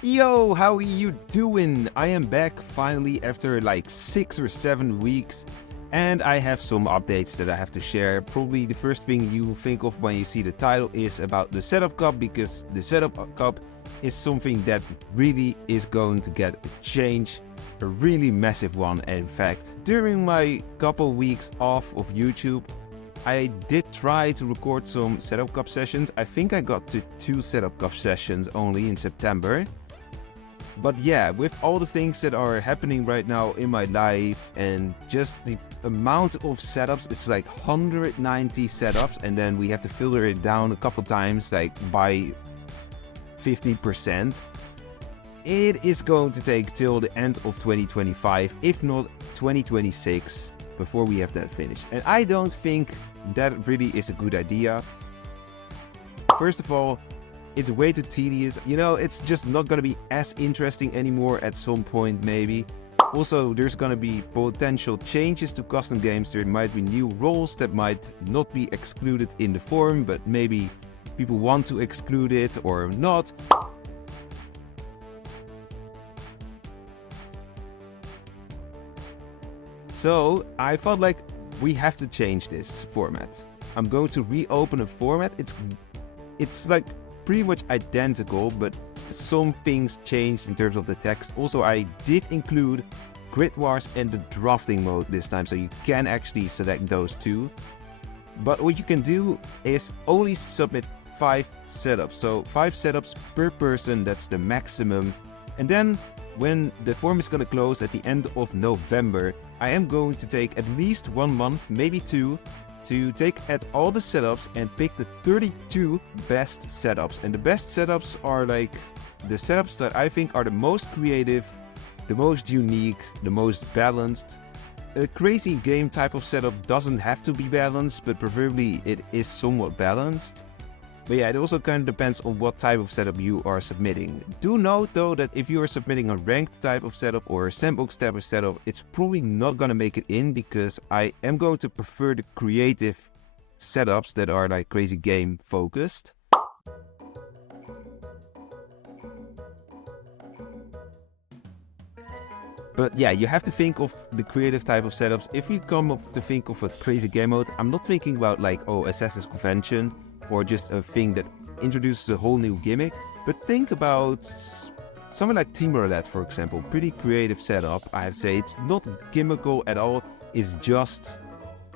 Yo, how are you doing? I am back finally after like 6 or 7 weeks, and I have some updates that I have to share. Probably the first thing you think of when you see the title is about the Setup Cup, because the Setup Cup is something that really is going to get a change, a really massive one. In fact, during my couple weeks off of YouTube, I did try to record some Setup Cup sessions. I think I got to 2 Setup Cup sessions only in September. But yeah, with all the things that are happening right now in my life and just the amount of setups, it's like 190 setups, and then we have to filter it down a couple times, like by 50%. It is going to take till the end of 2025, if not 2026, before we have that finished. And I don't think that really is a good idea. First of all, it's way too tedious. You know, it's just not going to be as interesting anymore at some point, maybe. Also, there's going to be potential changes to custom games. There might be new roles that might not be excluded in the forum, but maybe people want to exclude it or not. So I felt like we have to change this format. I'm going to reopen a format. It's like pretty much identical, but some things changed in terms of the text. Also, I did include Grid Wars and the drafting mode this time, so you can actually select those two. But what you can do is only submit 5 setups. So 5 setups per person, that's the maximum. And then when the form is going to close at the end of November, I am going to take at least 1 month, maybe 2, to take at all the setups and pick the 32 best setups. And the best setups are like the setups that I think are the most creative, the most unique, the most balanced. A crazy game type of setup doesn't have to be balanced, but preferably it is somewhat balanced. But yeah, it also kind of depends on what type of setup you are submitting. Do note though that if you are submitting a ranked type of setup or a sandbox type of setup, it's probably not going to make it in, because I am going to prefer the creative setups that are like crazy game focused. But yeah, you have to think of the creative type of setups. If you come up to think of a crazy game mode, I'm not thinking about like, oh, Assassin's Convention, or just a thing that introduces a whole new gimmick, but think about something like Team Roulette, for example. Pretty creative setup, I have to say. It's not gimmickal at all. It's just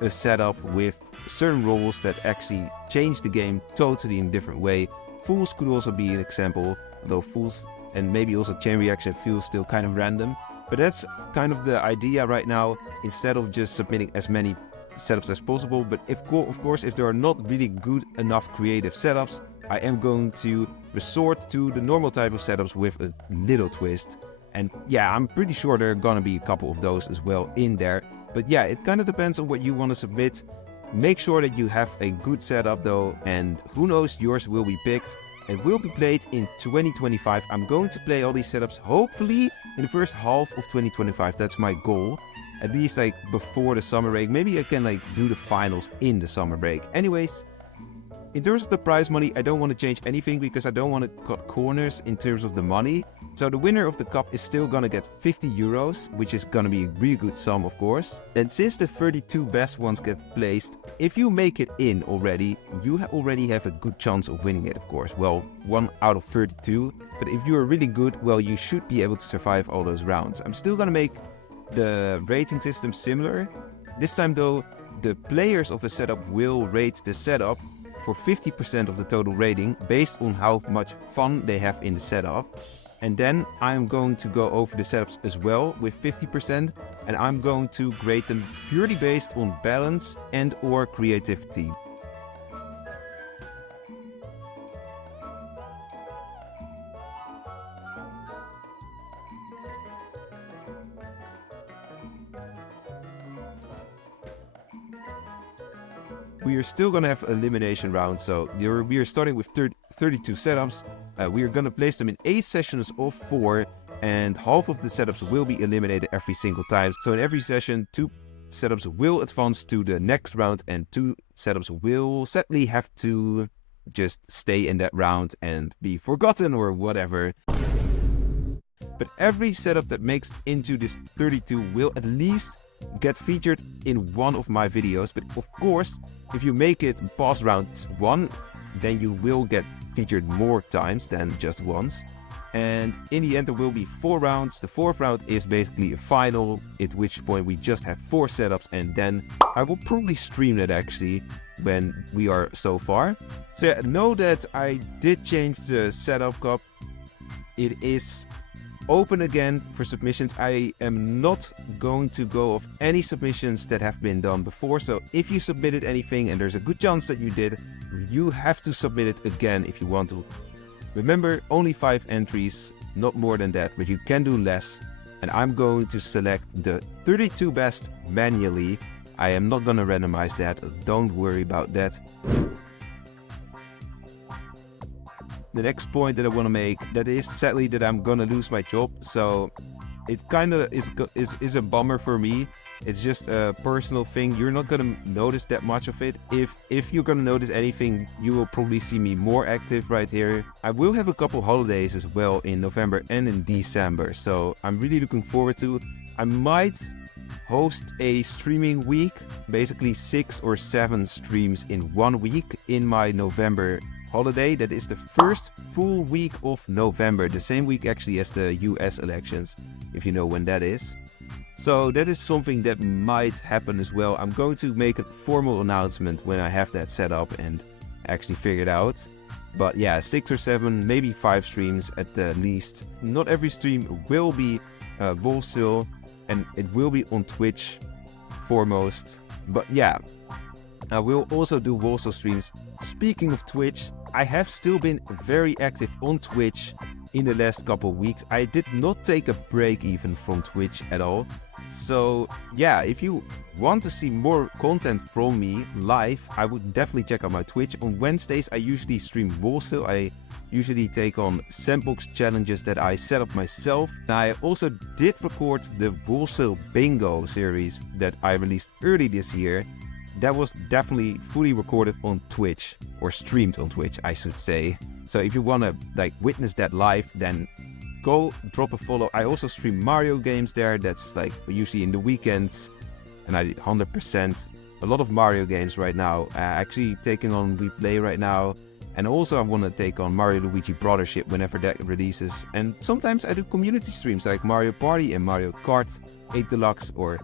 a setup with certain roles that actually change the game totally in a different way. Fools could also be an example, although Fools and maybe also Chain Reaction feels still kind of random. But that's kind of the idea right now, instead of just submitting as many setups as possible. But of course, if there are not really good enough creative setups, I am going to resort to the normal type of setups with a little twist. And yeah, I'm pretty sure there are gonna be a couple of those as well in there. But yeah, it kind of depends on what you want to submit. Make sure that you have a good setup though, and who knows, yours will be picked and will be played in 2025. I'm going to play all these setups hopefully in the first half of 2025. That's my goal. At least like before the summer break. Maybe I can like do the finals in the summer break. Anyways, in terms of the prize money, I don't want to change anything because I don't want to cut corners in terms of the money. So the winner of the cup is still gonna get 50 euros, which is gonna be a really good sum, of course. And since the 32 best ones get placed, if you make it in already, you already have a good chance of winning it, of course. Well, 1 out of 32. But if you are really good, well, you should be able to survive all those rounds. I'm still gonna make the rating system similar. This time though, the players of the setup will rate the setup for 50% of the total rating based on how much fun they have in the setup. And then I'm going to go over the setups as well with 50%, and I'm going to grade them purely based on balance and or creativity. We are still going to have elimination rounds, so we are starting with 32 setups. We are going to place them in 8 sessions of 4, and half of the setups will be eliminated every single time. So in every session, 2 setups will advance to the next round, and 2 setups will sadly have to just stay in that round and be forgotten or whatever. but every setup that makes it into this 32 will at least get featured in one of my videos. But of course, if you make it past round 1, then you will get featured more times than just once. And in the end there will be 4 rounds. The 4th round is basically a final, at which point we just have 4 setups, and then I will probably stream that actually when we are so far. So yeah, know that I did change the Setup Cup. It is open again for submissions. I am not going to go of any submissions that have been done before. So if you submitted anything, and there's a good chance that you did, you have to submit it again if you want to. Remember, only 5 entries, not more than that, but you can do less. And I'm going to select the 32 best manually. I am not going to randomize that, don't worry about that. The next point that I want to make, that is sadly that I'm going to lose my job. So it kind of is a bummer for me. It's just a personal thing. You're not gonna notice that much of it. If you're gonna notice anything, you will probably see me more active right here. I will have a couple holidays as well in November and in December, so I'm really looking forward to. I might host a streaming week, basically 6 or 7 streams in 1 week in my November holiday. That is the first full week of November, the same week actually as the US elections, if you know when that is. So that is something that might happen as well. I'm going to make a formal announcement when I have that set up and actually figured out. But yeah, 6 or 7, maybe 5 streams at the least. Not every stream will be Wolvesville, and it will be on Twitch foremost. But yeah, I will also do Wolvesville streams. Speaking of Twitch, I have still been very active on Twitch in the last couple of weeks. I did not take a break even from Twitch at all. So yeah, if you want to see more content from me live, I would definitely check out my Twitch. On Wednesdays I usually stream Wolvesville. I usually take on sandbox challenges that I set up myself. I also did record the Wolvesville Bingo series that I released early this year. That was definitely fully recorded on Twitch, or streamed on Twitch, I should say. So if you want to like witness that live, then go drop a follow. I also stream Mario games there. That's like usually in the weekends, and I 100% a lot of Mario games right now. Actually taking on replay right now, and also I want to take on Mario Luigi Brothership whenever that releases. And sometimes I do community streams like Mario Party and Mario Kart 8 Deluxe, or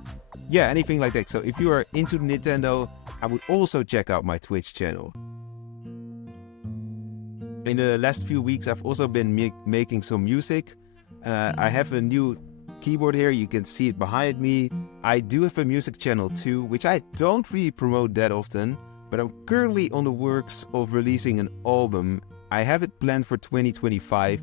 yeah, anything like that. So if you are into Nintendo, I would also check out my Twitch channel. In the last few weeks, I've also been making some music. I have a new keyboard here. You can see it behind me. I do have a music channel too, which I don't really promote that often, but I'm currently on the works of releasing an album. I have it planned for 2025,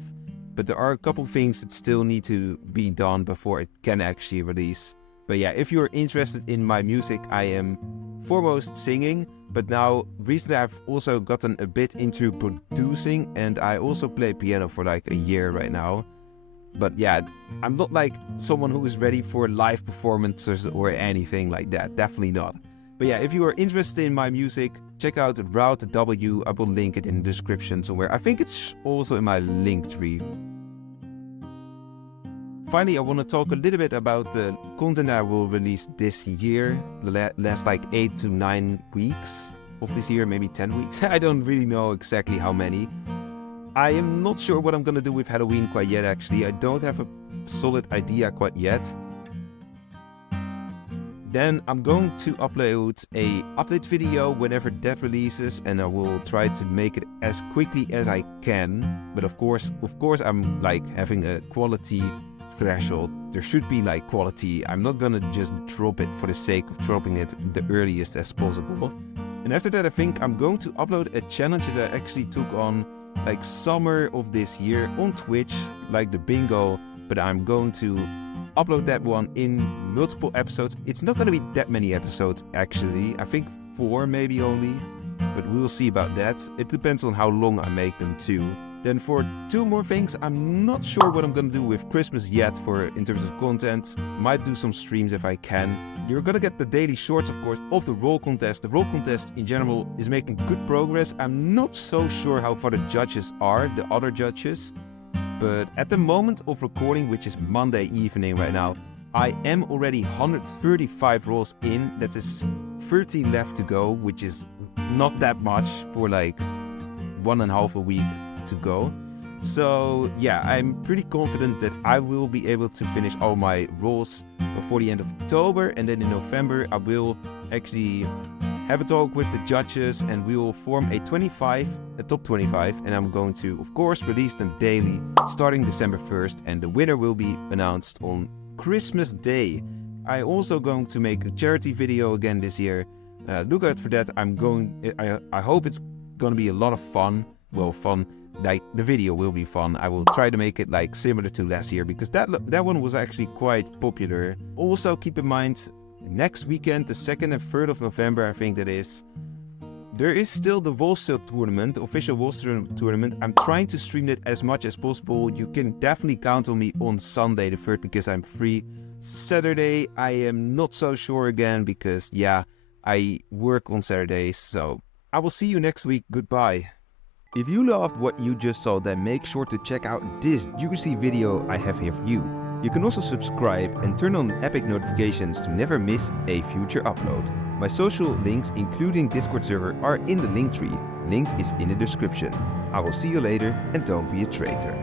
but there are a couple things that still need to be done before it can actually release. But yeah, if you're interested in my music, I am foremost singing, but now recently I've also gotten a bit into producing, and I also play piano for like a year right now. But yeah, I'm not like someone who is ready for live performances or anything like that, definitely not. But yeah, if you are interested in my music, check out Route W, I will link it in the description somewhere. I think it's also in my link tree. Finally, I want to talk a little bit about the content I will release this year, the last like 8 to 9 weeks of this year, maybe 10 weeks. I don't really know exactly how many. I am not sure what I'm going to do with Halloween quite yet, actually. I don't have a solid idea quite yet. Then I'm going to upload a update video whenever that releases, and I will try to make it as quickly as I can. But of course, I'm like having a quality threshold. There should be like quality. I'm not gonna just drop it for the sake of dropping it the earliest as possible. And after that, I think I'm going to upload a challenge that I actually took on like summer of this year on Twitch, like the bingo, but I'm going to upload that one in multiple episodes. It's not gonna be that many episodes actually. I think 4 maybe only, but we'll see about that. It depends on how long I make them too. Then for 2 more things, I'm not sure what I'm gonna do with Christmas yet in terms of content. Might do some streams if I can. You're gonna get the daily shorts, of course, of the role contest. The role contest in general is making good progress. I'm not so sure how far the judges are, the other judges. But at the moment of recording, which is Monday evening right now, I am already 135 rolls in. That is 30 left to go, which is not that much for like 1.5 a week to go. So yeah, I'm pretty confident that I will be able to finish all my rolls before the end of October, and then in November I will actually have a talk with the judges and we will form a top 25, and I'm going to of course release them daily starting December 1st, and the winner will be announced on Christmas Day. I'm also going to make a charity video again this year. Look out for that. I hope it's gonna be a lot of fun. Well, fun. Like the video will be fun. I will try to make it like similar to last year, because that one was actually quite popular. Also keep in mind, next weekend, the 2nd and 3rd of November, I think that is, there is still the Wolvesville tournament, official Wolvesville tournament. I'm trying to stream it as much as possible. You can definitely count on me on Sunday the 3rd because I'm free. Saturday I am not so sure again because yeah, I work on Saturdays. So I will see you next week. Goodbye. If you loved what you just saw, then make sure to check out this juicy video I have here for you. You can also subscribe and turn on epic notifications to never miss a future upload. My social links, including Discord server, are in the link tree. Link is in the description. I will see you later, and don't be a traitor.